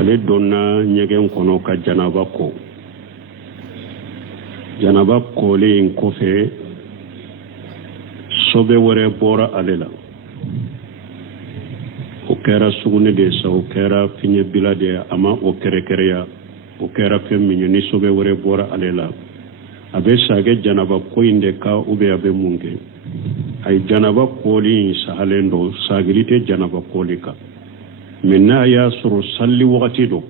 ale donna ɲɛgɛn kɔnɔ ka janaba ko janaba kolen kɔfɛ sobe wɛrɛ bɔra ale la o kɛra sugunɛ de sa o kɛra fiɲɛ bila de a ma o kɛrɛkɛrɛya o kɛra fɛn min ye ni sobe wɛrɛ bɔra ale la a bɛ sagɛ janaba ko in de ka ou bien a bɛ mun kɛ a ye janaba koli sahalen don sagili tɛ janaba koli kan mais n'a y'a sɔrɔ salli wagati don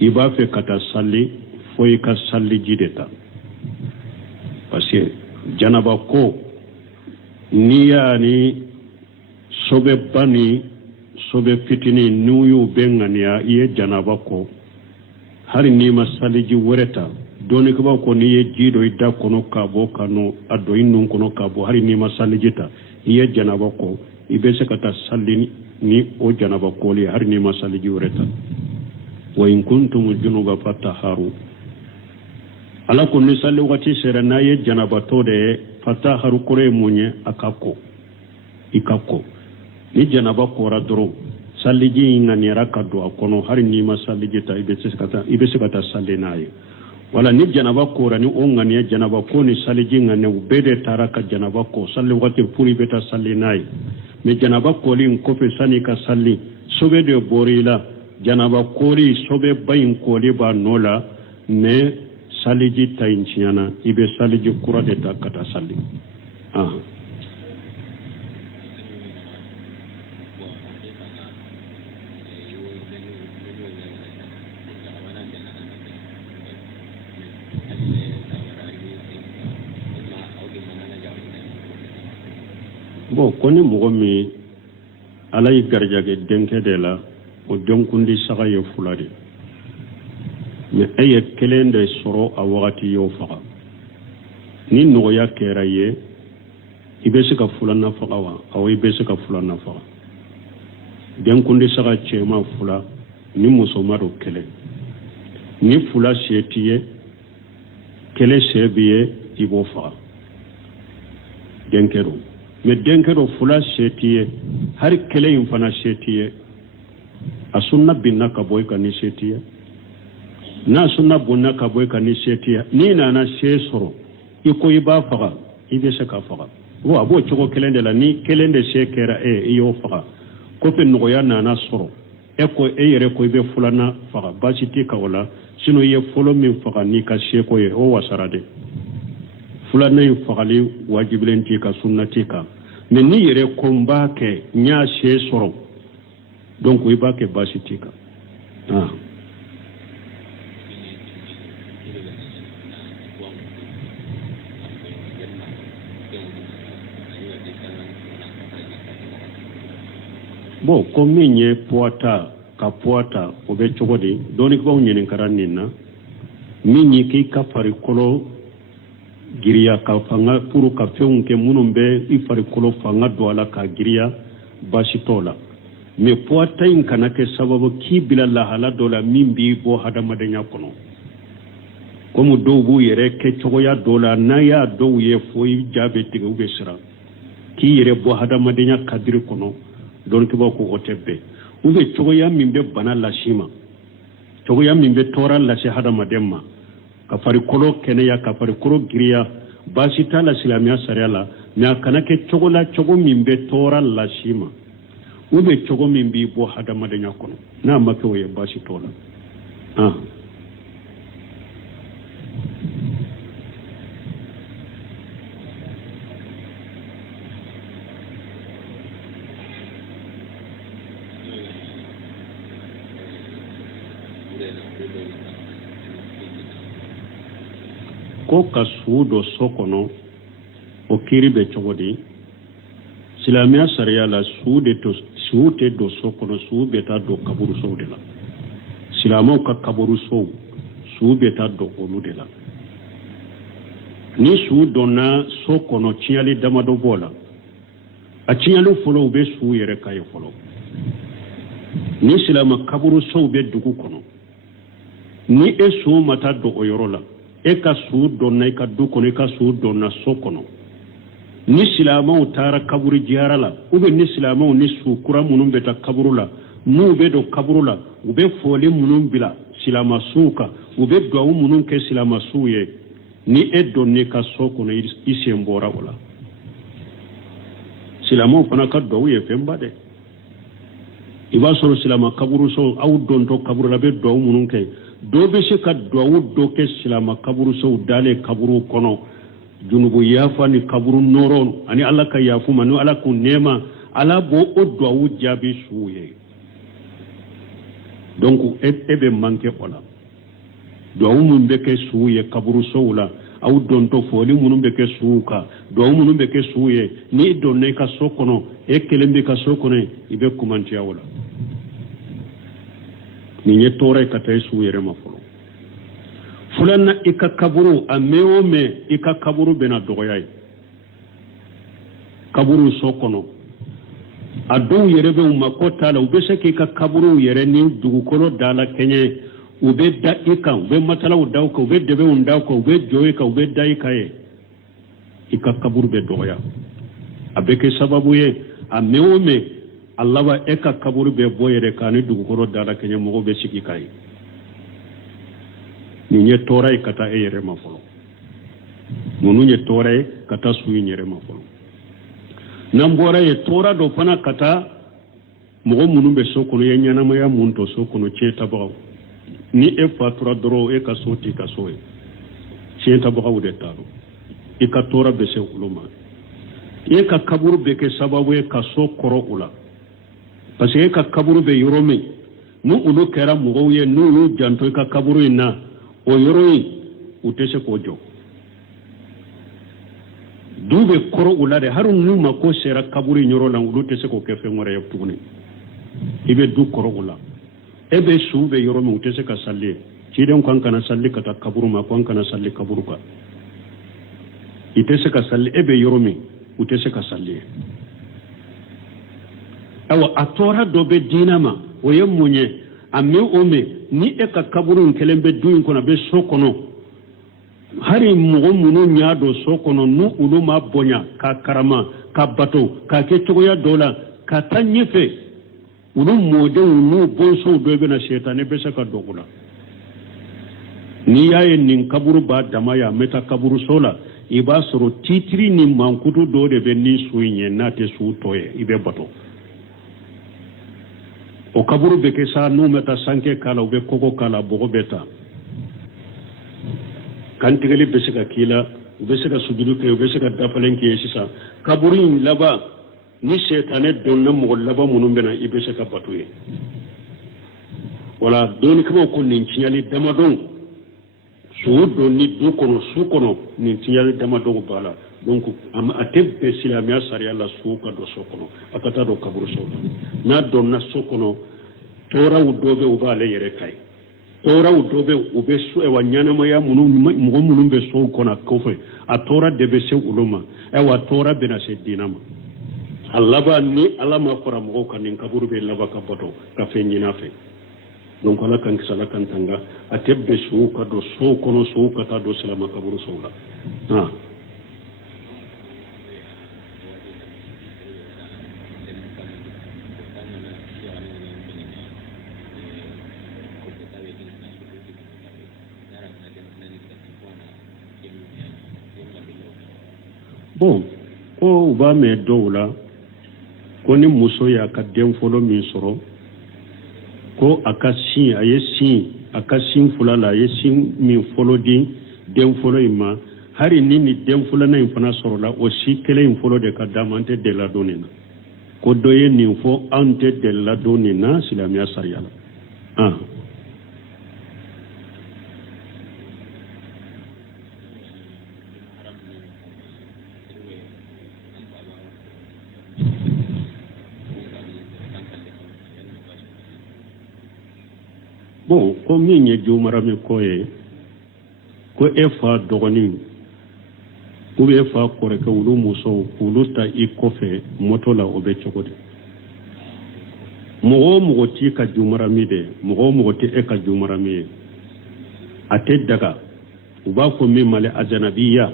i b'a fɛ ka taa salli fo i ka salli ji de ta parce que janaba ko n'i y'a ni sobe ba ni sobe fitini n'u y'u bɛ ŋaniya i ye janaba ko hali n'i ma salli ji wɛrɛ ta dɔɔnikɛbaw ko n'i ye ji dɔ i da kɔnɔ k'a bɔ ka nɔ a don i nun kɔnɔ k'a bɔ hali n'i ma salli ji ta i ye janaba ko i bɛ se ka taa salli ni o janaba koli hali n'i ma salli ji wɛrɛ ta wa in kuntum junuba fataharu ala ko ni salli wagati sera n'a ye janaba tɔ de ye fataharu kɔrɔ ye mun ye a ka ko i ka ko ni janaba kora dɔrɔn salli ji in ŋaniyara ka don a kɔnɔ hali n'i ma salli ji ta i bɛ se ka taa salli n'a ye wala ni janaba kora ni o ŋaniya janaba ko ni salli ji ŋaniya u bɛɛ de taara ka janaba ko salli wagati pour i bɛ taa salli n'a ye mais janaba koli in kɔfɛ sani ka salli sobe de bɔra i la janaba koli sobe ba in koli b'a nɔ la mais salli ji ta in tiɲɛna i bɛ salli ji kura de ta ka taa salli bon ko ni mɔgɔ min ala y'i garijɛgɛ denkɛ de la o denkundi saga ye fula de mais e ye kelen de sɔrɔ a wagati y'o faga ni nɔgɔya kɛra ye i bɛ se ka fulanna faga wa awɔ i bɛ se ka fulanna faga denkundi saga cɛma fula ni musoma do kelen ni fula se t'i ye kelen se b'i ye i b'o faga denkɛ do mais denkɛ do fula se t'i ye hari kelen in fana se t'i ye a sunna binna ka bɔ i kan ni se t'i ye n'a sunna bonna ka bɔ i kan ni se t'i ye n'i nana se sɔrɔ i ko i b'a faga i bɛ se ka faga bon a b'o cogo kelen de la ni kelen de se kɛra i y'o faga kɔfɛ nɔgɔya nana sɔrɔ e ko e yɛrɛ ko i bɛ filanan faga baasi t'i kan o la sinon i ye fɔlɔ min faga n'i ka seko ye o wasara de filanan in fagali wajibilen t'i kan sunna t'i kan mais n'i yɛrɛ ko n b'a kɛ n y'a se sɔrɔ donc i b'a kɛ baasi t'i kan bon ko min ye puwata ka puwata o bɛ cogo di dɔɔnikɛbaw ɲininkara nin na min ye k'i ka farikolo giriya ka fanga pour ka fɛnw kɛ minnu bɛ i farikolo fanga don a la ka giriya baasi t'o la mais puwata in kana kɛ sababu k'i bila lahala dɔ la min b'i bɔ hadamadenya kɔnɔ komi dɔw b'u yɛrɛ kɛ cogoya dɔ la n'a y'a dɔw ye fo i ja bɛ tigɛ u bɛ siran k'i yɛrɛ bɔ hadamadenya kadiri kɔnɔ dɔɔnikɛbaw ko o tɛ bɛn u bɛ cogoya min bɛ bana lasi ma cogoya min bɛ tɔɔrɔ lase hadamaden ma ka farikolo kɛnɛya ka farikolo giriya baasi t'a la silamɛya sariya la mais a kana kɛ cogo la cogo min bɛ tɔɔrɔ lasi ma u bɛ cogo min b'i bɔ hadamadenya kɔnɔ n'a ma kɛ o ye baasi t'o la ko ka su dɔ so kɔnɔ o kiri bɛ cogo di silamɛya sariya la su tɛ don so kɔnɔ su bɛ taa don kaburu sow de la silamɛw ka kaburu sow su bɛ taa don olu de la ni su donna so kɔnɔ tiɲɛli damadɔ b'o la a tiɲɛli fɔlɔ u bɛ su yɛrɛ ka ye fɔlɔ ni silamɛ kaburu sow bɛ dugu kɔnɔ ni e su ma taa don o yɔrɔ la e ka su donna i ka du kɔnɔ i ka su donna so kɔnɔ ni silamɛw taara kaburu jiyara la ou bien ni silamɛw ni su kura minnu bɛ taa kaburu la n'u bɛ don kaburu la u bɛ fɔli minnu bila silamasuw kan u bɛ duwawu minnu kɛ silamasuw ye ni e donn'i ka so kɔnɔ i sen bɔra o la silamɛw fana ka duwawu ye fɛnba dɛ i b'a sɔrɔ silama kaburusow aw dontɔ kaburu la bɛ duwawu minnu kɛ dɔw bɛ se ka duwawu dɔ kɛ silama kaburusow dalen kaburu kɔnɔ junubu yafa ni kaburu nɔrɔ ani ala ka yafu ma ni ala k'u nɛɛma ala b'o o duwawu jaabi suw ye donc e bɛ manqué o la duwawu minnu bɛ kɛ suw ye kaburusow la aw dontɔ fɔli minnu bɛ kɛ suw kan duwawu minnu bɛ kɛ suw ye n'i donna i ka so kɔnɔ e kelen bɛ ka so kɔnɔ i bɛ kumantiya o la nin ye tɔɔrɔ ye ka taa i suw yɛrɛ ma fɔlɔ filanan i ka kaburu a mɛn o mɛn i ka kaburu bɛna dɔgɔya ye kaburu so kɔnɔ a dɔw yɛrɛ bɛ u ma ko t'a la u bɛ se k'i ka kaburu yɛrɛ ni dugukolo dala kɛɲɛ u bɛ da i kan u bɛ matalaw da u kan u bɛ dɛbɛnw da u kan u bɛ jɔ i kan u bɛ da i kan ye i ka kaburu bɛ dɔgɔya a bɛ kɛ sababu ye a mɛn o mɛn a laban e ka kaburu bɛ bɔ yɛrɛ kan ni dugukolo dala kɛɲɛ mɔgɔw bɛ sigi kan ye nin ye tɔɔrɔ ye ka taa e yɛrɛ ma fɔlɔ ninnu ye tɔɔrɔ ye ka taa su in yɛrɛ ma fɔlɔ n'an bɔra ye tɔɔrɔ dɔ fana ka taa mɔgɔ minnu bɛ so kɔnɔ ye ɲɛnamaya mun to so kɔnɔ tiɲɛ tabagaw ni e fatura dɔrɔn e ka so t'i ka so ye tiɲɛ tabagaw de t'a dɔn i ka tɔɔrɔ bɛ se olu ma e ka kaburu bɛ kɛ sababu ye ka so kɔrɔ u la parce que e ka kaburu bɛ yɔrɔ min ni olu kɛra mɔgɔw ye n'u y'u janto i ka kaburu in na o yɔrɔ in u tɛ se k'o jɔ du bɛ kɔrɔ u la de hali n'u ma ko sera kaburu in yɔrɔ la olu tɛ se k'o kɛ fɛn wɛrɛ ye tuguni i bɛ du kɔrɔ u la e bɛ su bɛ yɔrɔ min u tɛ se ka sali ye ciden ko an kana sali ka taa kaburu ma ko an kana sali kaburu kan i tɛ se ka sali e bɛ yɔrɔ min u tɛ se ka sali ye awa a tɔɔrɔ dɔ bɛ diinɛ ma o ye mun ye a mɛn o mɛn ni e ka kaburu in kelen bɛ du in kɔnɔ a bɛ so kɔnɔ hali mɔgɔ minnu y'a don so kɔnɔ n'u olu ma bonya ka karama ka bato ka kɛ cogoya dɔw la ka taa ɲɛfɛ olu mɔdenw n'u bɔnsɔnw dɔw bɛna sɛtanɛ bɛ se ka don u la n'i y'a ye nin kaburu b'a dama ye a mɛ taa kaburuso la i b'a sɔrɔ titiri ni mankutu dɔw de bɛ nin su in ye n'a tɛ su tɔ ye i bɛ bato o kaburu bɛ kɛ sa n'u bɛ taa sanke k'a la u bɛ kɔgɔ k'a la bɔgɔ bɛ ta kantigɛli bɛ se ka k'i la u bɛ se ka sujudu kɛ u bɛ se ka dafalen k'i ye sisan kaburu in laban ni sɛtanɛ donna mɔgɔ laban minnu bɛ na i bɛ se ka bato ye wala dɔɔnikɛlaw ko nin tiɲɛli damadɔn su don ni du kɔnɔ su kɔnɔ nin tiɲɛli damadɔn b'a la donc a tɛ bɛn silamɛya sariya la su ka don so kɔnɔ a ka taa don kaburu so la n'a donna so kɔnɔ tɔɔrɔw dɔ bɛ u b'ale yɛrɛ ka ye tɔɔrɔw dɔ bɛ u bɛ so wa ɲɛnamaya mɔgɔ minnu bɛ sow kɔnɔ kɔfɛ a tɔɔrɔ de bɛ se olu ma wa tɔɔrɔ bɛna se diinɛ ma a laban ni ala ma fara mɔgɔw kan nin kaburu bɛ laban ka bɔtɔ ka fɛn ɲin'a fɛ donc ala kan kisi ala kan tanga a tɛ bɛn sow ka don sow kɔnɔ sow ka taa don silama kaburu sow la bon ko u b'a mɛn dɔw la ko ni muso y'a ka den fɔlɔ min sɔrɔ ko a ka sin a ka sin fila la a ye sin min fɔlɔ di den fɔlɔ in ma hali ni den filanan in fana sɔrɔla o si kelen in fɔlɔ de ka d'a ma an tɛ deli la don nin na ko dɔ ye nin fɔ an tɛ deli la don nin na silamɛya sariya la bon ko min ye jomara min ko ye ko e fa dɔgɔnin ou bien e fa kɔrɔkɛ olu musow k'olu ta i kɔfɛ moto la o bɛ cogo di mɔgɔ o mɔgɔ t'i ka jomara min de mɔgɔ o mɔgɔ tɛ e ka jomara min ye a tɛ daga u b'a fɔ min ma le ajanabiya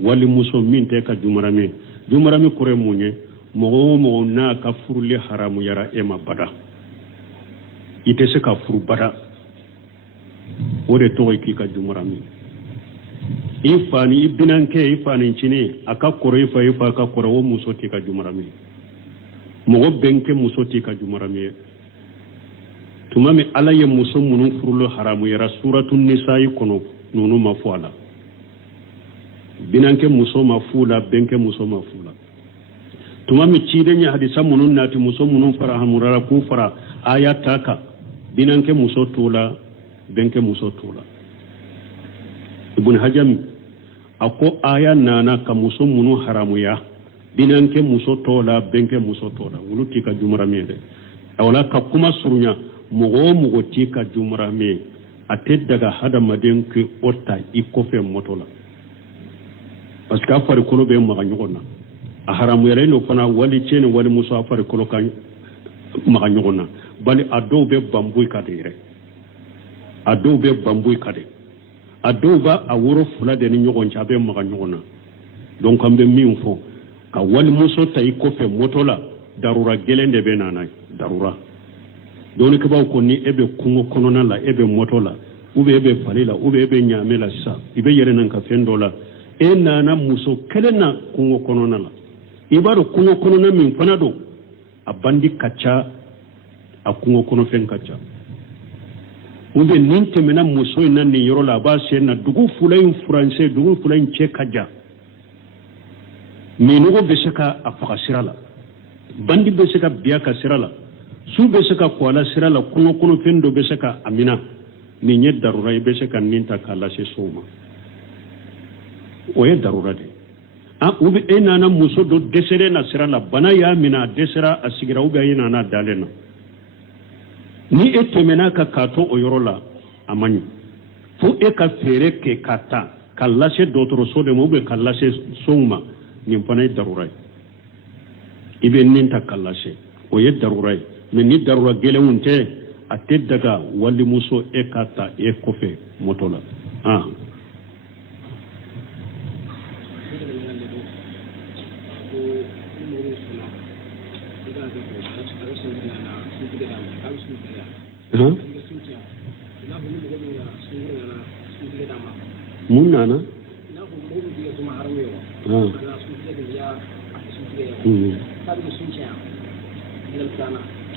walimuso min tɛ e ka jomara min kɔrɔ ye mun ye mɔgɔ o mɔgɔ n'a ka furuli haramuyara e ma bada ite se ka furu bada o de tɔgɔ k'i ka jumarami i fani i binankɛ i fani cini a ka kɔrɔ i fa ka kɔrɔ o muso t'i ka jumarami mɔgɔ bɛnkɛ muso t'i ka jumarami ye tuma min ala ye muso minnu furula haramuyara suratu nisa'i kɔnɔ ninnu ma fɔ a la binankɛ muso ma fu la bɛnkɛ muso ma fu la tuma min ciden ye hadisa minnu nati muso minnu fara hamurara k'u fara aya ta kan binankɛ muso t'o la bɛnkɛ muso t'o la ibn hajam a ko aya nana ka muso minnu haramuya binankɛ muso t'o la bɛnkɛ muso t'o la olu t'i ka jumarami ye dɛ awala ka kuma surunya mɔgɔ o mɔgɔ t'i ka jumarami ye a tɛ daga hadamaden ke o ta i kɔfɛ mɔtɔ la parce que a farikolo bɛ maga ɲɔgɔn na a haramuyalen do fana wali cɛ ni wali muso a farikolo ka maga ɲɔgɔn na bali a dɔw bɛ banboyi ka de yɛrɛ a dɔw bɛ banboyi ka de a dɔw b'a a woro fila de ni ɲɔgɔn cɛ a bɛ maga ɲɔgɔn na donc an bɛ min fɔ ka wali muso ta i kɔfɛ mɔtɔ la darura gɛlɛn de bɛ nana darura dɔɔnikɛbaw ko ni e bɛ kungo kɔnɔna la e bɛ mɔtɔ la ou bien e bɛ fali la ou bien e bɛ ɲaame la sisan i bɛ yɛrɛ nan ka fɛn dɔ la e nana muso kelen na kungo kɔnɔna la i b'a dɔn kungo kɔnɔna min fana don a bandi ka ca a kungo kɔnɔfɛn ka ca ou bien nin tɛmɛna muso in na nin yɔrɔ la a b'a sen na dugu fila in furancɛ dugu fila in cɛ ka jan minɔgɔ bɛ se ka a faga sira la bandi bɛ se ka biya ka sira la su bɛ se ka kɔ a la sira la kungo kɔnɔfɛn dɔ bɛ se ka a mina nin ye darura i bɛ se ka nin ta k'a lase sow ma o ye darura de ou bien e nana muso dɔ dɛsɛlen na sira la bana y'a minɛ a dɛsɛra a sigira ou bien e nana dalen na ni e tɛmɛna ka k'a to o yɔrɔ la a man ɲi fo e ka fɛɛrɛ kɛ ka ta ka lase dɔgɔtɔrɔso de ma ou bien ka lase sow ma nin fana ye darura ye i bɛ nin ta ka lase o ye darura ye mais ni darura gɛlɛnw tɛ a tɛ daga walimuso e ka ta e kɔfɛ mɔtɔ la mun nana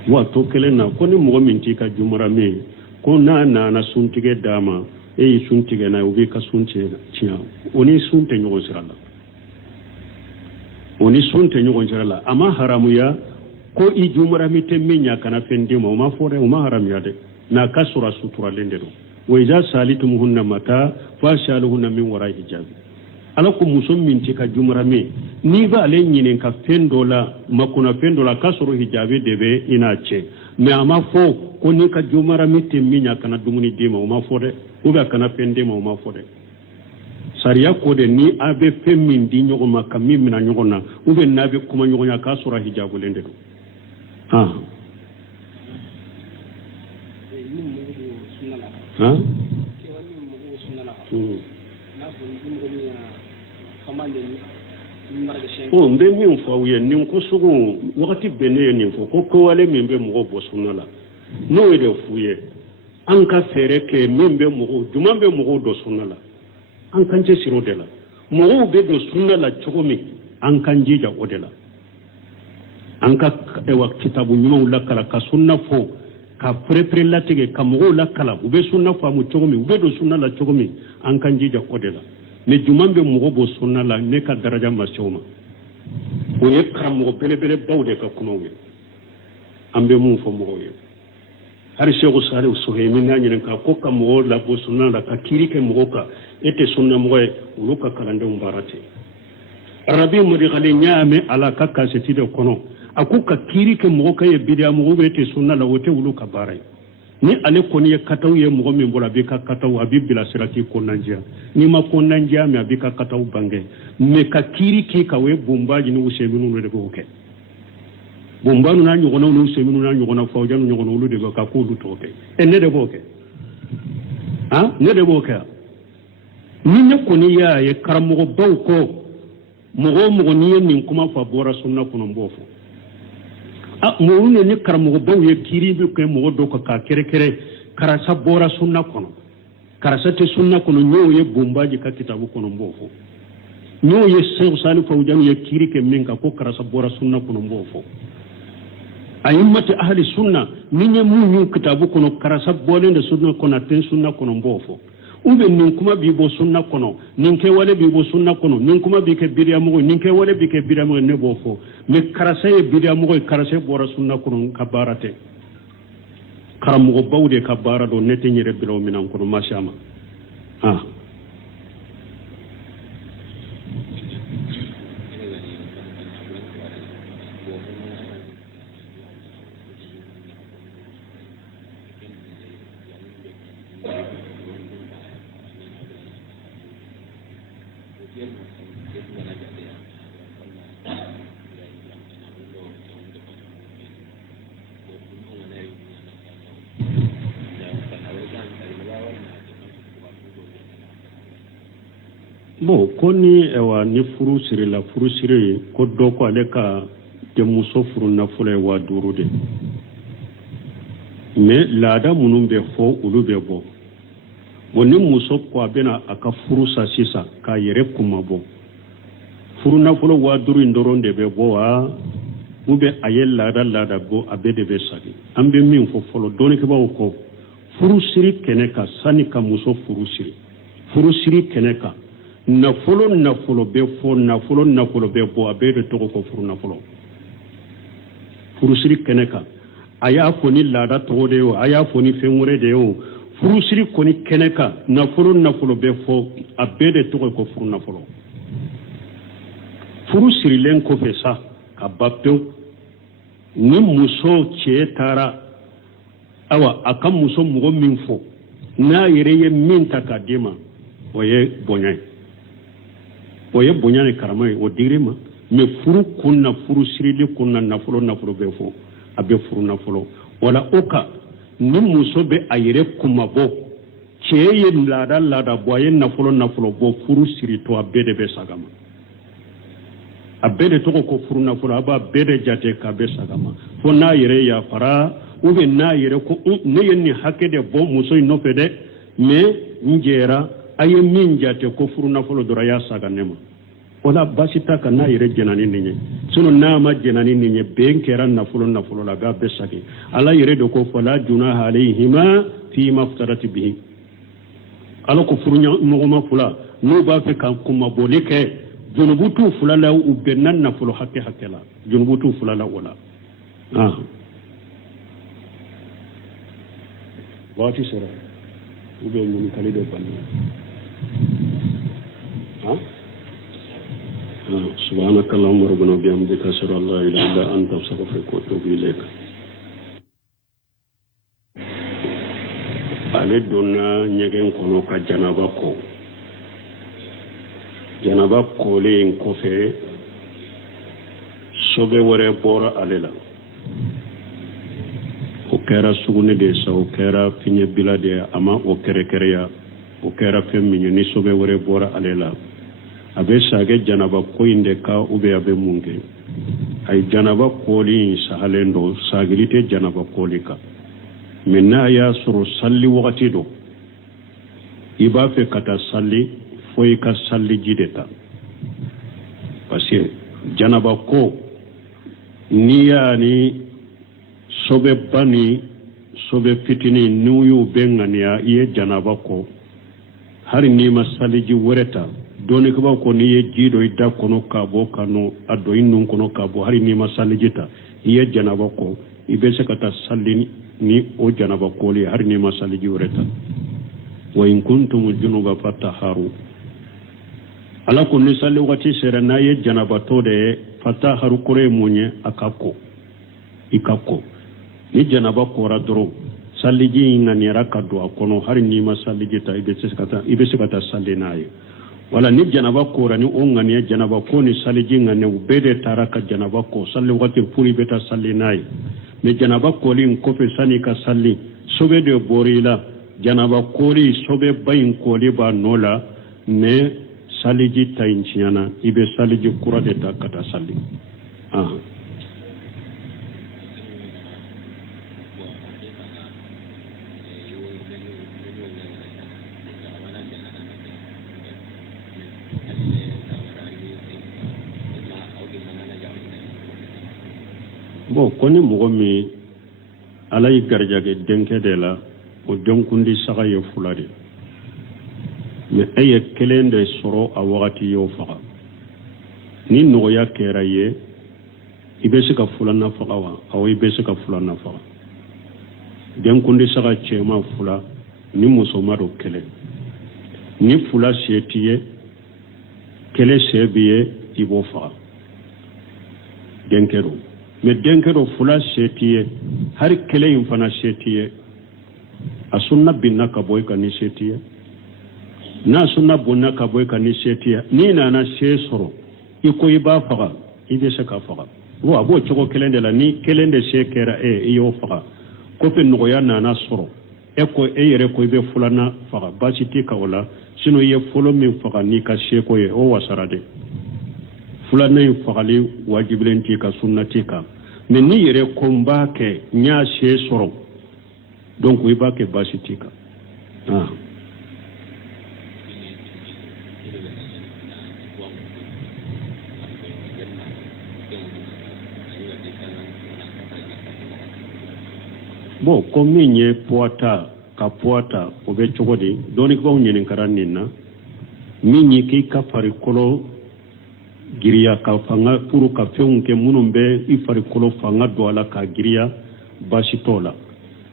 wa to kelen na ko ni mɔgɔ min t'i ka jumarami ye ko n'a nana suntigɛ d'a ma e y'i sun tigɛ n'a ye u b'i ka sun tiɲɛ o ni sun tɛ ɲɔgɔn sira la o ni sun tɛ ɲɔgɔn sira la a ma haramuya ko i jumarami tɛ min ɲa kana fɛn d'i ma o ma fɔ dɛ o ma haramuya dɛ n'a ka sɔrɔ a suturalen de don wa iza salitumuhunna mata fashaluhunna min wara hijabi ala ko muso min t'i ka jumarami n'i b'ale ɲinin ka fɛn dɔ la makuna fɛn dɔ la k'a sɔrɔ hijabi de bɛ i n'a cɛ mais a ma fɔ ko n'i ka jumarami tɛ min ɲa kana dumuni d'i ma o ma fɔ dɛ ou bien kana fɛn d'i ma o ma fɔ dɛ sariya ko de ni a bɛ fɛn min di ɲɔgɔn ma ka min mina ɲɔgɔn na ou bien n'a bɛ kuma ɲɔgɔn ya k'a sɔrɔ hijabulen de don n bɛ min fɔ aw ye nin ko sugu wagati bɛɛ ne ye nin fɔ ko kowale min bɛ mɔgɔ bɔ sunna la n'o ye de f'u ye an ka fɛɛrɛ kɛ min bɛ mɔgɔw juman bɛ mɔgɔw dɔ sunna la an kan cɛ siri o de la mɔgɔw bɛ don sunna la cogo min an kan jija o de la an ka kitabu ɲumanw lakala ka sunna fɔ ka perepere latigɛ ka mɔgɔw lakala u bɛ sunna faamu cogo min u bɛ don sunna la cogo min an kan jija o de la mais juman bɛ mɔgɔ bɔ sunna la ne ka daraja ma se o ma o ye karamɔgɔ belebelebaw de ka kumaw ye an bɛ mun fɔ mɔgɔw ye hali Seku Salihu Suhaymin n'a ɲininka ko ka mɔgɔw labɔ sunna la ka kiiri kɛ mɔgɔw kan e tɛ sunna mɔgɔ ye olu ka kalandenw baara tɛ arabi mɔdikali n y'a mɛn a la ka kasɛti de kɔnɔ a ko ka kiiri kɛ mɔgɔ ka ye bidiya mɔgɔw bɛ tɛ sunna la o tɛ olu ka baara ye ni ale kɔni ye kataw ye mɔgɔ min bolo a b'i ka kataw a b'i bilasira k'i kɔnɔnandiya n'i ma kɔnɔnandiya mais a b'i ka kataw bange mais ka kiiri k'i kan o ye bonbaji ni Useyminw de b'o kɛ bonba n'a ɲɔgɔnnaw ni Useyminw n'a ɲɔgɔnna Fawzan ɲɔgɔnna olu de b'o ka k'olu t'o kɛ ne de b'o kɛ ne de b'o kɛ ni ne kɔni y'a ye karamɔgɔbaw kɔ mɔgɔ o mɔgɔ n'i ye nin kuma fɔ a bɔra sunna kɔnɔ n b'o fɔ mo ne karamo baw ye kiri bi ko mo do ko ka kere kere karasa bora sunna kono karasa te sunna kono nyo ye bombaji ka kitabu kono mbofo nyo ye sew sali fawjan ye kiri ke minka ko karasa bora sunna kono mbofo ayimmati ahli sunna ninye munyu kitabu kono karasa bolende sunna kono ten sunna kono mbofo ube nin kuma bi bo sunna kono nin ke wale bi bo sunna kono nin kuma bi ke bidiya mo nin ke wale bi ke bidiya mo ne bofo me karasa ye bidiya mo karasa bora sunna kono kabarate karamo bawde kabara do nete nyere bilo minan kono mashama bon koni ewa ni furu siri la furu siri ko do ko ale ka de muso furu na fule wa durude mais laada munun be fo ulu be bo woni muso ko abena aka furu sa sisa ka yere kuma bo furu na fule wa duru ndoronde be bo wa ube ayel laada bo abede be sagi ambe min fo folo doni ke bawo ko furu siri keneka sani ka muso furu siri keneka nafolo be fo nafolo be bo abede to ko furu nafolo furu siri keneka aya ko ni laada to de o aya ko ni fenwure de o furu siri ko ni keneka nafolo be fo abede to ko furu nafolo furu siri len ko fe sa ka bapto ni muso che tara awa aka muso mugo min fo na yere ye min takadima oye bonyane karamay o dirima me furu kunna furu sirili kunna nafolo be fo abe furu nafolo wala oka ni muso be ayere kuma bo cheye lada boye nafolo bo furu siri to abede be sagama abede to ko furu nafolo aba bede jate ka be sagama fo na yere ya fara ube na yere ko ne yenni hakede bo muso no fede me njera aye min jate ko furu nafolo dora ya saga nema wala basita ka na yere jenani ninye sunu na ma jenani ninye ben kera nafolo la ga besaki ala yere do ko fala junaha alayhima fi maftarati bihi ala ko furu mo ma fula no ba fe kan kuma bolike junubutu fula la u benan nafolo hakke la junubutu fula la wala wati sera ube mun kalido banni سبحانك اللهم ربنا وبحمدك اشهد ان لا اله الا انت استغفرك واتوب اليك ale donna nyegen kono ka janaba ko le en kofe sobe wore bora alela o kera sugune de sa o kera finye bilade ama o kerekereya o kera femminyo ni sobe wore bora alela abe sage janaba ko inde ka ube abe munge ay janaba ko li sahalendo sagilite janaba ko lika minna ya suru salli wakati do iba fe kata salli foi ka salli jideta parce que janaba ko ni sobe bani sobe fitini nuyu bengania iye janaba ko hari ni masalli ji wereta doni ko ko ni ye jido ida kono kabo kano ado innun kono kabo hari ni masalli jita iye janaba ko ibe se kata salli ni o janaba ko li hari ni masalli ji wereta wa in kuntum junuba fataharu ala ko ni salli wati sera na ye janaba to de fataharu kore munye akako ikako ni janaba ko radro salli ji ngani rakado akono hari ni masalli jita ibe se kata salli naye wala ni janaba ko rani on ngani janaba ko ni salli ji ngane ubede taraka janaba ko salli wati puri beta salli naye me janaba ko li ko fe sani ka salli sobe de borila janaba ko li sobe bayin ko li ba nola me saliji tayinciana ibe saliji kura de takata salli Bon koni mɔgɔ min ala y'i garijɛgɛ denkɛ de la o denkundi saga ye fula de mais e ye kelen de sɔrɔ a wagati y'o faga ni nɔgɔya kɛra ye i bɛ se ka filanan faga wa awɔ i bɛ se ka filanan faga denkundi saga cɛman fula ni musoma do kelen ni fula se t'i ye kelen se b'i ye i b'o faga denkɛ do mais denkɛ do fula se t'i ye hari kelen in fana se t'i ye a sunna binna ka bɔ i kan ni se t'i ye n'a sunna bonna ka bɔ i kan ni se t'i ye n'i nana se sɔrɔ i ko i b'a faga i bɛ se k'a faga bon a b'o cogo kelen de la ni kelen de se kɛra i y'o faga kɔfɛ nɔgɔya nana sɔrɔ e ko e yɛrɛ ko i bɛ filanan faga baasi t'i kan o la sinon i ye fɔlɔ min faga n'i ka seko ye o wasara de filanan in fagali wajibilen t'i ka sunna t'i kan mais n'i yɛrɛ ko n b'a kɛ n y'a se sɔrɔ donc i b'a kɛ baasi t'i kan bon ko min ye puwata ka puwata o bɛ cogo di dɔɔnibaw ɲininkara nin na min ye k'i ka farikolo giriya ka fanga pour ka fɛnw kɛ minnu bɛ i farikolo fanga don a la ka giriya baasi t'o la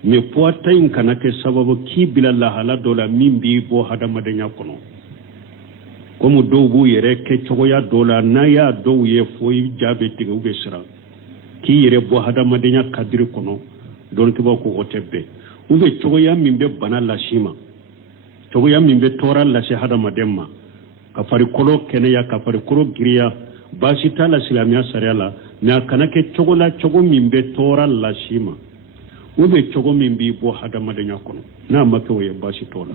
mais puwata in kana kɛ sababu k'i bila lahala dɔ la min b'i bɔ hadamadenya kɔnɔ komi dɔw b'u yɛrɛ kɛ cogoya dɔ la n'a y'a dɔw ye fo i ja bɛ tigɛ u bɛ siran k'i yɛrɛ bɔ hadamadenya kadiri kɔnɔ dɔnnibaw ko o tɛ bɛn u bɛ cogoya min bɛ bana lasi ma cogoya min bɛ tɔɔrɔ lase hadamaden ma ka farikolo kɛnɛya ka farikolo giriya baasi t'a la silamɛya sariya la mais a kana kɛ cogo la cogo min bɛ tɔɔrɔ lasi ma u bɛ cogo min b'i bɔ hadamadenya kɔnɔ n'a ma kɛ o ye baasi t'o la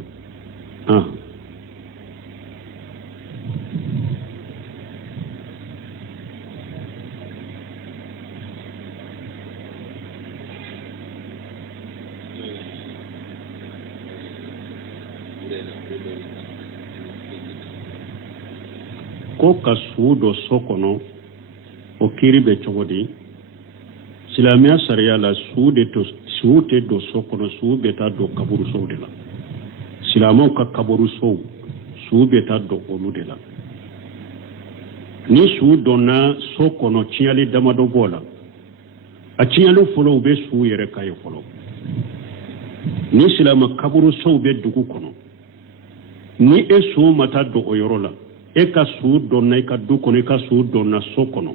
ko ka su dɔ so kɔnɔ o kiri bɛ cogo di silamɛya sariya la su tɛ don so kɔnɔ su bɛ taa don kaburusow de la silamɛw ka kaburusow su bɛ taa don olu de la ni su donna so kɔnɔ tiɲɛli damadɔ b'o la a tiɲɛli fɔlɔ u bɛ su yɛrɛ ka ye fɔlɔ ni silamɛ kaburusow bɛ dugu kɔnɔ ni e su ma taa don o yɔrɔ la e ka su donna i ka du kɔnɔ i ka su donna so kɔnɔ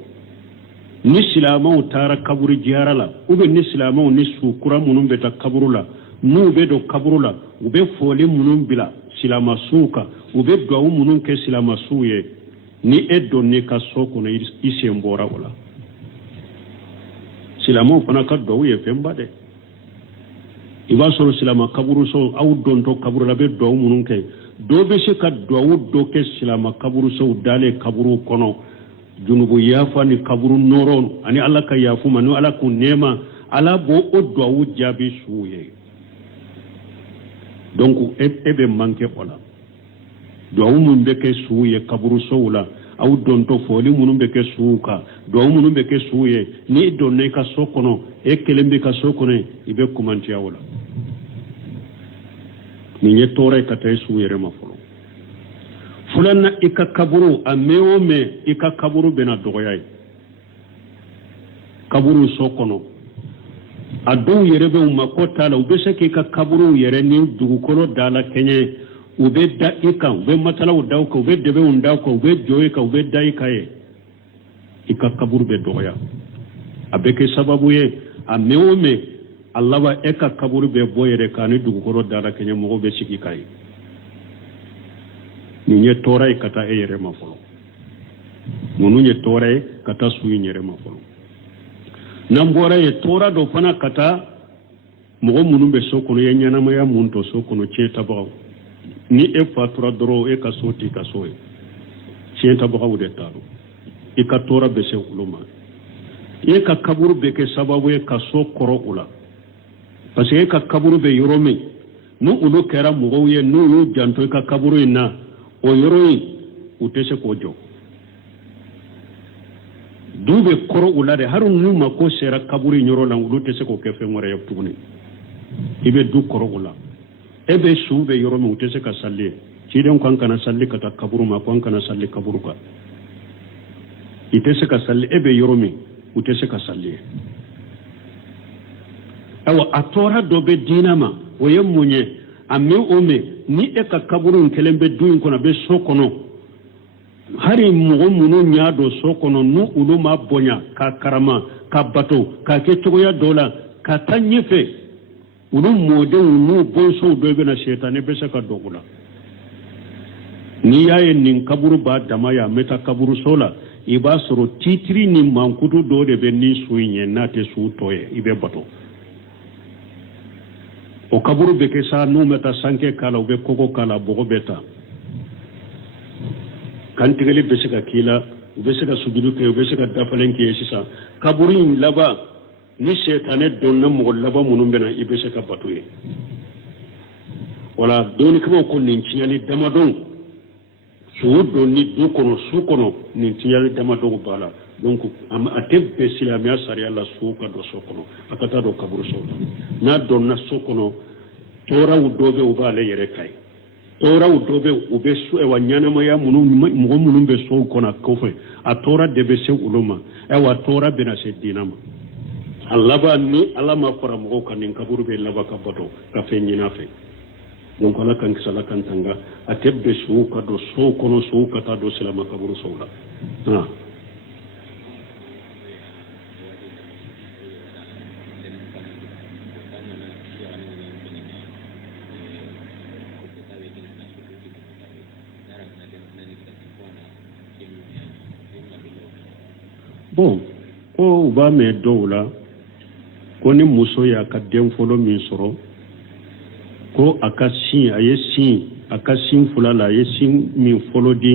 ni silamɛw taara kaburu jiyara la ou bien ni silamɛw ni su kura minnu bɛ taa kaburu la n'u bɛ don kaburu la u bɛ fɔli minnu bila silamɛsuw kan u bɛ duwawu minnu kɛ silamɛsuw ye ni e donn'i ka so kɔnɔ i sen bɔra o la silamɛw fana ka duwawu ye fɛnba dɛ i b'a sɔrɔ silamɛ kaburuso aw dontɔ kaburu la bɛ duwawu minnu kɛ dɔw bɛ se ka duwawu dɔ kɛ silamɛ kaburusow dalen kaburu kɔnɔ junubu yafa ni kaburu nɔrɔ ani ala ka yafu ma ni ala k'u nɛɛma ala b'o o duwawu jaabi suw ye donc e bɛ manqué o la duwawu minnu bɛ kɛ suw ye kaburusow la aw dontɔ fɔli minnu bɛ kɛ suw kan duwawu minnu bɛ kɛ suw ye n'i donna i ka so kɔnɔ e kelen bɛ ka so kɔnɔ i bɛ kumantiya o la nin ye tɔɔrɔ ye ka taa i suw yɛrɛ ma fɔlɔ filanan i ka kaburu a mɛn o mɛn i ka kaburu bɛna dɔgɔya ye kaburu so kɔnɔ a dɔw yɛrɛ bɛ u mako t'a la u bɛ se k'i ka kaburu yɛrɛ ni dugukolo dala kɛɲɛ u bɛ da i kan u bɛ matalaw da u kan u bɛ dɛbɛw da u kan u bɛ jɔ i kan u bɛ da i kan ye i ka kaburu bɛ dɔgɔya a bɛ kɛ sababu ye a mɛn o mɛn a laban e ka kaburu bɛ bɔ yɛrɛ kan ni dugukolo dala kɛɲɛ mɔgɔw bɛ sigi kan ye nin ye tɔɔrɔ ye ka taa e yɛrɛ ma fɔlɔ ninnu ye tɔɔrɔ ye ka taa su in yɛrɛ ma fɔlɔ n'an bɔra ye tɔɔrɔ dɔ fana ka taa mɔgɔ minnu bɛ so kɔnɔ ye ɲɛnamaya mun to so kɔnɔ tiɲɛ tabagaw ni e fatura dɔrɔn e ka so t'i ka so ye tiɲɛ tabagaw de t'a dɔn i ka tɔɔrɔ bɛ se olu ma e ka kaburu bɛ kɛ sababu ye ka so kɔrɔ o la parce que e ka kaburu bɛ yɔrɔ min ni olu kɛra mɔgɔw ye n'olu janto i ka kaburu in na o yɔrɔ in u tɛ se k'o jɔ dube koro ulade harun numa ko sera kaburi nyoro la ulute se ko kefe ngore yaptuguni ibe du koro ula ebe sube yoro mu tese ka salli ciden ko kana salli kata kaburu ma ko kana salli kaburu ka itese ka salli ebe yoro mi utese ka salli awa atora dobe dinama woyemunye amme ome ni e ka kaburu kelembe duin ko na be sokono hari mugo munu nyaado sokono nu uluma bonya ka karama ka bato ka ke togoya dola ka tanyefe ulu mode nu bonso dobe na shetane be saka dogula ni yaye nin kaburu ba damaya meta kaburu sola iba soro titri ni mankudu do de be ni suinye nate su toye ibe bato o kaburu be ke sa nu meta sanke kala be koko kala bogo beta kantigali besika kila besika sujudu ke besika dafalen ke sisa kaburin laba ni shetane donna mo laba munum bena ibesika batuye wala doni kama ko nin cinyali damadon suudo ni dukono sukono nin cinyali damadon bala donc am atebbe silamiya sariya la suka do sokono akata do kaburu so na donna sokono tora udobe ubale yere kai tora udobe ube su e wanyana maya munum be so kona kofe a tora debe se uluma e wa tora bena se dinama allaba ni alama fara mo kan nin kaburu be laba ka boto ka fe nyina fe donc ala kan kisala kan tanga a tebbe su ka do so kono so ka ta do selama kaburu so la bon ko ba me dowla ko ni muso ya ka den folo min soro ko akasin ayesin akasin fulala ayesin min folo di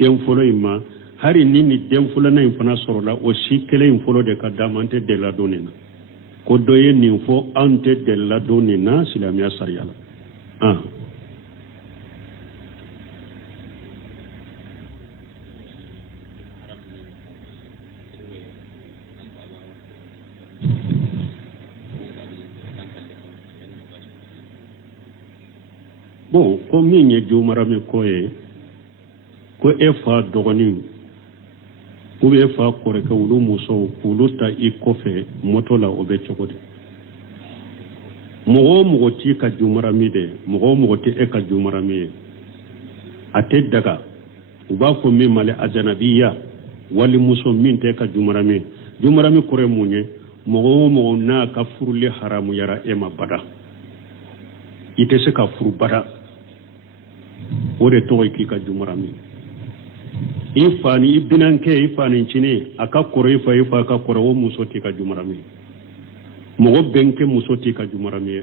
den folo ima hari ni den folo na infana soro la o si kele in folo de ka damante de la donena ko doye ni fo ante de la donena silamia sariala bon ko min ye jumarame koye ko e fa dogoni ko be fa kore ka wulu muso wulu ta i kofe moto la obe chokode mogo ti ka jumarami de mogo ti e ka jumarami ate daga uba fo min male ajanabiya wali muso min te ka jumarami kore munye mogo na ka furule haramu yara e ma bada ite se ka furu bada ore toy ki ka jumarami ifani ibinanke ifani chine aka koro ifa ka koro wo muso ti ka jumarami mogo benke muso ti ka jumarami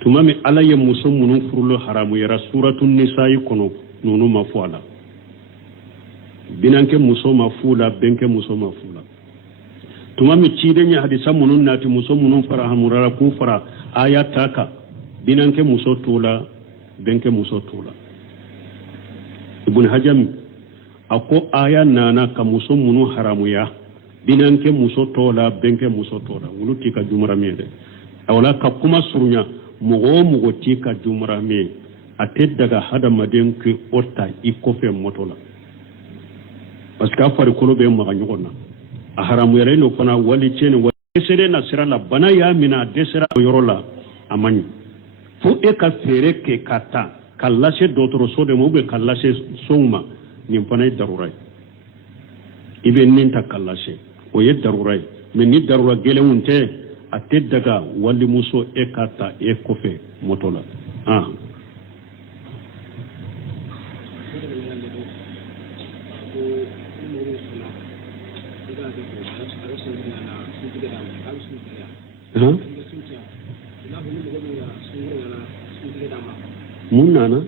tumami alaye muso munun furulo haramu yara suratun nisa'i kono nunu mafwala binanke muso mafula benke muso mafula tumami chidenya hadisa munun nati muso munun fara hamurara ku fara ayataka binanke muso tola benke muso tola ibn hajam ako aya nana ka muso munu haramu ya binanke muso tola benke muso tola wuluti ka jumarami de awla ka kuma surunya mugo ti ka jumarami ate daga hada maden ke otta ikofe motola parce que afari kolo be ma nyogona a haramu yare no fana wali chene wali sere na sira la bana ya mina desera yorola amani fu e ka fere ke kata kallashe dotoro so de mo be kallashe soma nim fana darurai ibe ninta kallashe o ye darurai men ni darura gele unte ate daga wali muso e kata e kofe motola munana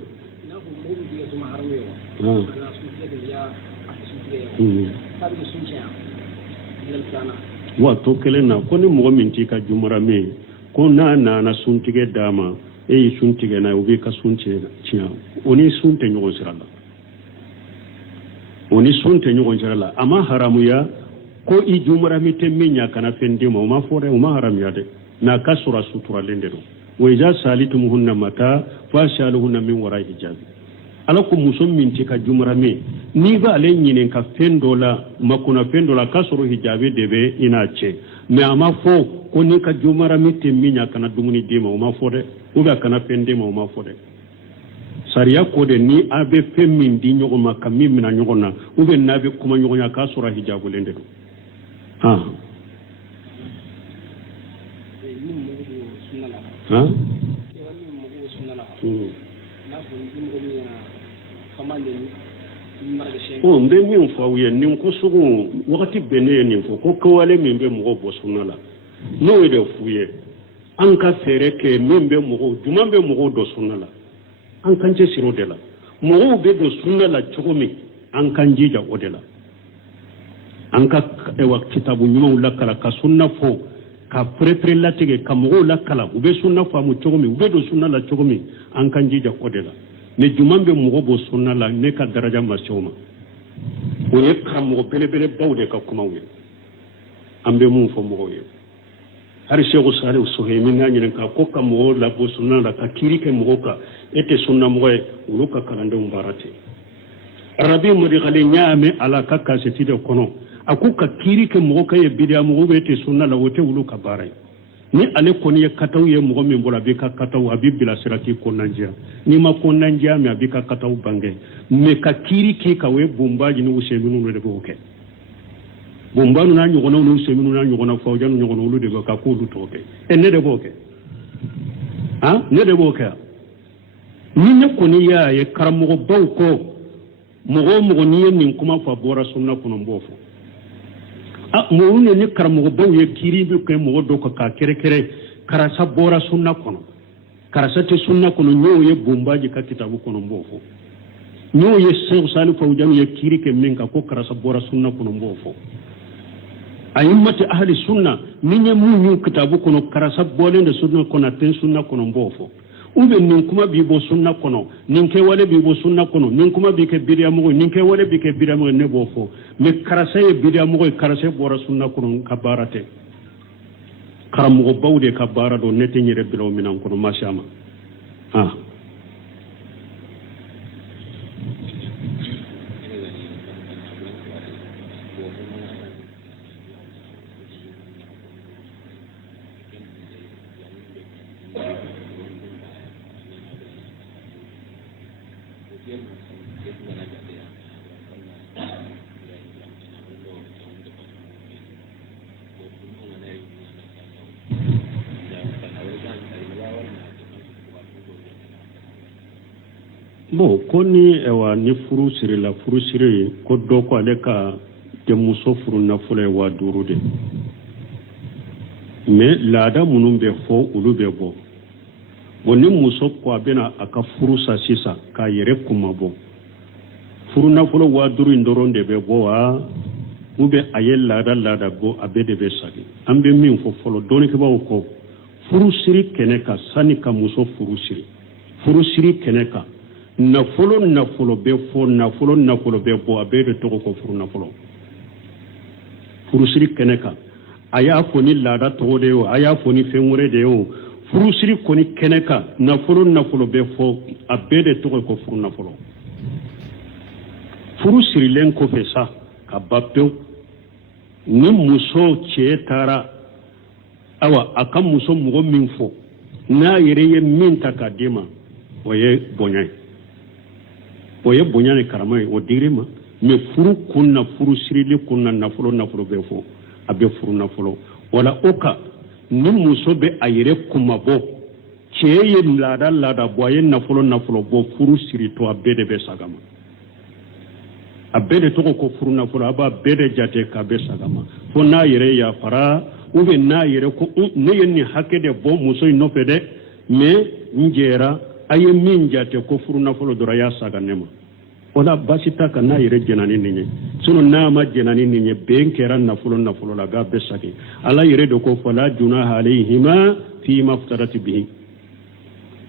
wa to kelen na ko ni mo min ti ka jumarame ko na suntige dama e suntige na ubi ka sunche cia oni sunte nyogo sirala oni sunte ñogon jarala ama haramuya ko i jumaramite minya kana fendima o ma fore o ma haramuya de na kasura sutura lende do wa iza salitumuhunna mata fashaluhunna min wara hijab ala ko muso min ti ka jumarame ni ba ale nyinen ka fendola makuna fendola kasuru hijabe debe ina che me ama fo ko ni ka jumaramite minya kana dumuni dima o ma fore o ba kana fendima o ma fore sariya ko de ni abe femmin di nyogo makka mimina nyogo na ube nabe kuma nyogo nya ka sura hijabu lende do ha ha o mbe min fo wiye nin ko sugu wakati bene nin fo ko kawale min be mo bo sunala no de fuye an ka fere ke min be mo juma be mo do sunala an kan je siro de la mo be do sunala chogomi an kan jija o de la an ka wa kitabu nyuma la kala ka sunna fo ka prepare la tige ka mo la kala ube sunna fo mu chogomi ube do sunala chogomi an kan jija o de la ne jumambe mo bo sunala ne ka daraja masoma o ye kam mo bele bele bawde ka kuma wi ambe mum fo mo ye har sheikh salih suhaymi ngani ka ko kam mo la bo sunala ka kirike mo ka ete sunna mo e uluka kalande umbarate arabi mo di khale nyame ala ka ka seti de kono akuka kirike mo ka ye bidia mo be ete sunala wote uluka barai ni ale koni ye kataw ye mo min bola be ka kataw abibila sirati konanjia ni ma konanjia me abika kataw bange me ka kiri ke ka we bombaji ni useminu de boke bombanu na nyogona no useminu na nyogona fawjanu nyogona ulu de ka ko lu toke ne de boke ha ne de boke ni ne koni ya ye karamo bawko mo ni nin kuma fa bora sunna kuno mbofo mo ne ni karamo baw ye kiri bi ko mo do ko ka kere kere karasa bora sunna kono karasa te sunna kono nyo ye bombaji ka kitabu kono mbofo nyo ye sew salu fawjan ye kiri ke menka ko karasa bora sunna kono mbofo ayimmati ahli sunna ninye mu nyu kitabu kono karasa bolende sunna kono ten sunna kono mbofo ube nin kuma bi bo sunna kono nin ke wale bi bo sunna kono nin kuma bi ke bidiya mo nin ke wale bi ke bidiya mo ne bo fo me karase e bidiya mo karase bora sunna kono kabarate karam mo bawde kabara do nete nyere bilo minan kono mashama ha bo koni ewa ni furu siri ko do ko ale ka te muso furu na fule wa durude me laada munum be fo ulu be bo ni muso ko abena aka furu sa sisa ka yere kuma bo furu na fule wa duru ndoronde be bo wa ube ayel laada go abede be sagi ambe min fo folo doni ke bawo ko furu siri keneka sani ka muso furu siri keneka nafolo be fo nafolo be bo abede to ko furu nafolo furu siri keneka aya fo ni laada to de o aya fo ni fenwure de o furu siri koni keneka nafolo be fo abede to ko furu nafolo furu siri len ko fe sa ka babbe ni muso chetara awa aka muso mugo min fo na yere ye min takadima oye bonya ne karamai o dirima me furu kunna furu sirili kunna nafolo be fo abe furu nafolo wala oka ni muso be ayere kuma bo cheye lada boye nafolo bo furu siri to abede be sagama abede to ko furu nafolo aba bede jate ka be sagama fo na yere ya fara ube na yere ko ne yenni hakede bo muso no fede me njera aye min jate ko furu nafolo dora ya saga nema wala basita ka na yere jenani ninye suno na ma jenani ninye benkera nafolo la ga besaki ala yere do ko fala junaha alayhima fi maftarati bihi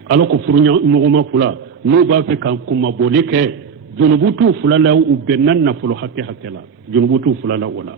ala ko furu nya mo ma fula no ba fe kan kuma bolike junubutu fulala u bennan nafolo hakke hakkela junubutu fulala wala